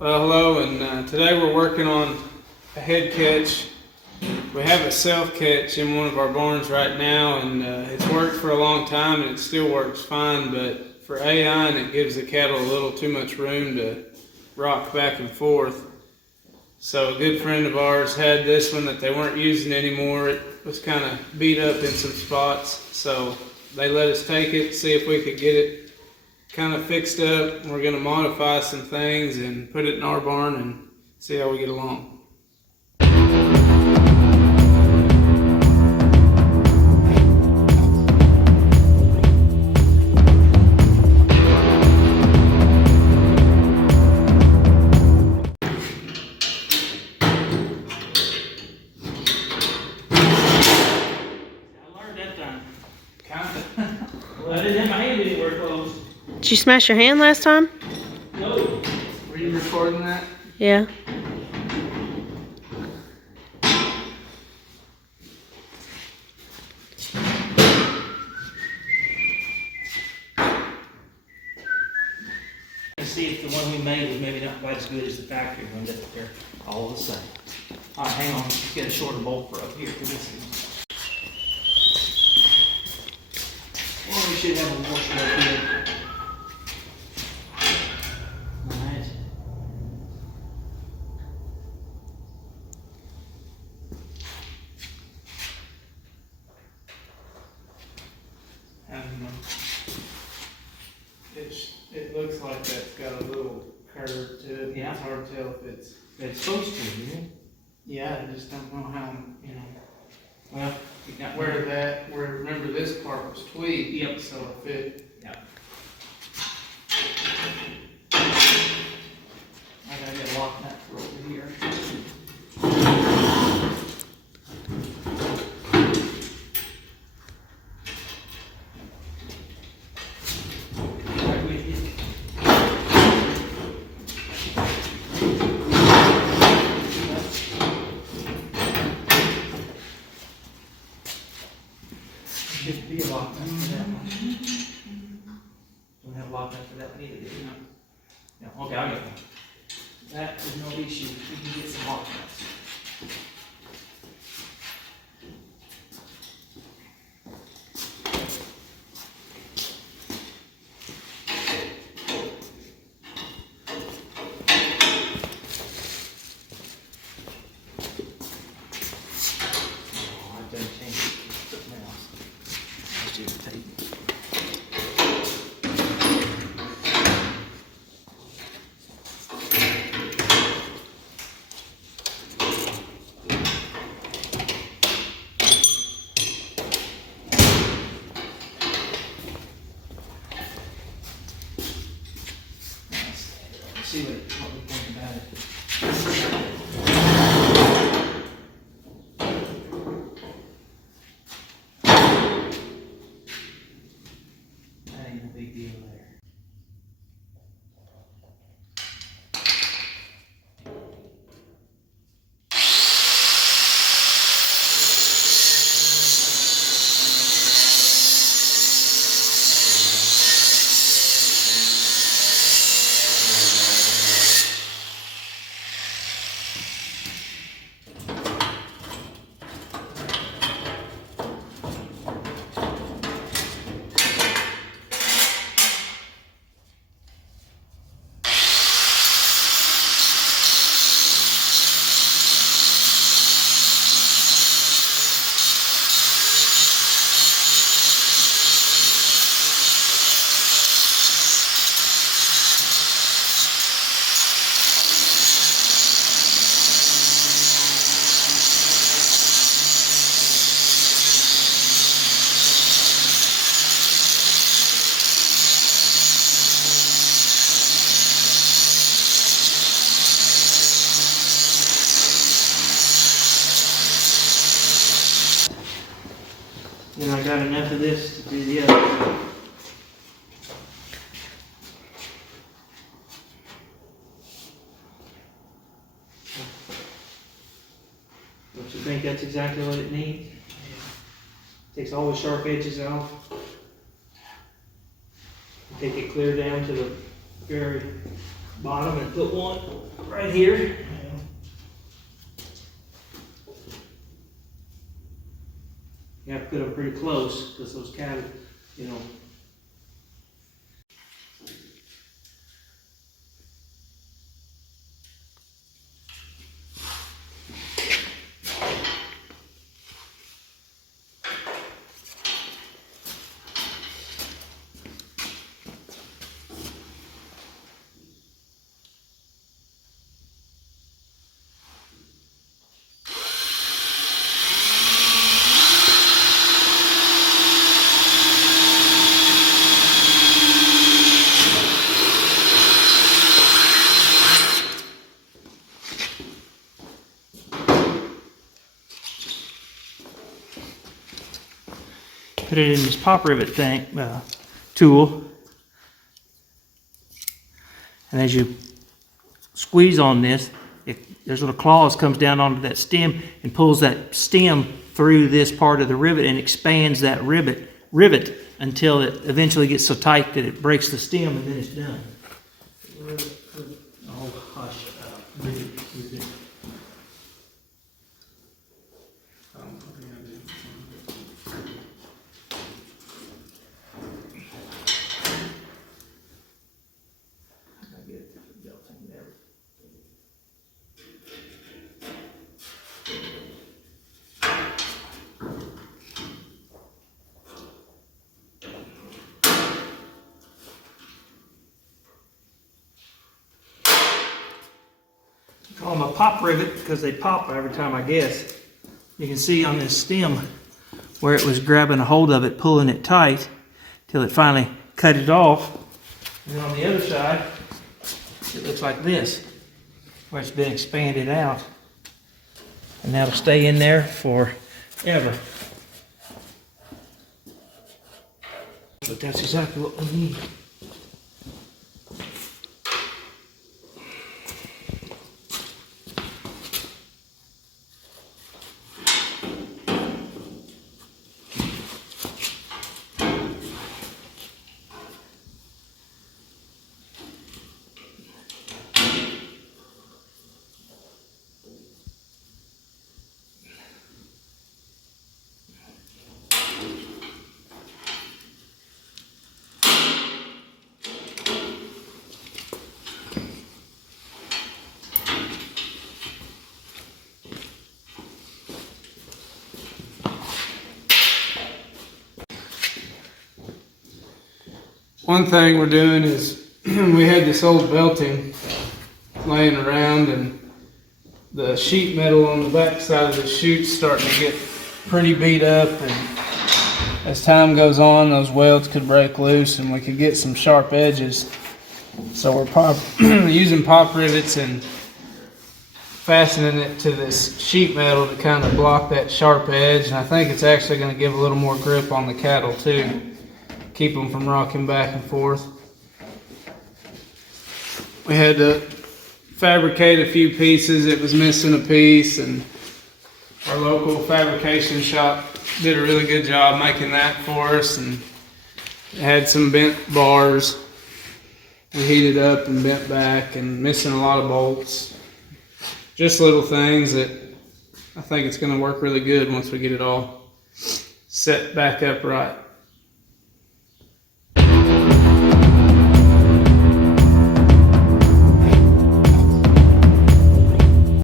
Well, hello, and today we're working on a head catch. We have a self catch in one of our barns right now, and it's worked for a long time and it still works fine, but for AI it gives the cattle a little too much room to rock back and forth. So a good friend of ours had this one that they weren't using anymore. It was kind of beat up in some spots, so they let us take it, see if we could get it kind of fixed up. We're going to modify some things and put it in our barn and see how we get along. I didn't have my hand anywhere close. Did you smash your hand last time? No. Were you recording that? Yeah. See if the one we made was maybe not quite as good as the factory one, but they're all the same. All right, hang on. Let's get a shorter bolt for up here for this one. Well, we should have a washer up here. All right. It looks like that's got a little curve to it. Yeah. It's hard to tell if it's. It's supposed to, isn't it? Yeah, I just don't know how, Well, you got where remember this part was tweaked. Yep. So if it. Yep. I gotta get a lock nut for over here. Right with you. Should be a lock nut for that one. Don't have a lock nut for that one either, do you? No. Okay, I'll get one. That is no issue. We can get some lock nuts. Oh, I've done changed something else. Let's do the tape. Let's see what we think about it. That ain't a big deal there. And I got enough of this to do the other. Don't you think that's exactly what it needs? Takes all the sharp edges off. Take it clear down to the very bottom and put one right here. You have to put them pretty close because those cattle, you know. Put it in this pop rivet thing, tool. And as you squeeze on this, there's little claws comes down onto that stem and pulls that stem through this part of the rivet and expands that rivet until it eventually gets so tight that it breaks the stem and then it's done. Oh, hush. Rivet. Call them a pop rivet because they pop every time, I guess. You can see on this stem where it was grabbing a hold of it, pulling it tight till it finally cut it off. And then on the other side, it looks like this, where it's been expanded out. And that'll stay in there forever. But that's exactly what we need. One thing we're doing is we had this old belting laying around, and the sheet metal on the back side of the chute's starting to get pretty beat up, and as time goes on those welds could break loose and we could get some sharp edges. So we're using pop rivets and fastening it to this sheet metal to kind of block that sharp edge, and I think it's actually going to give a little more grip on the cattle too. Keep them from rocking back and forth. We had to fabricate a few pieces. It was missing a piece, and our local fabrication shop did a really good job making that for us, and it had some bent bars. We heated up and bent back, and missing a lot of bolts. Just little things that I think it's going to work really good once we get it all set back up right.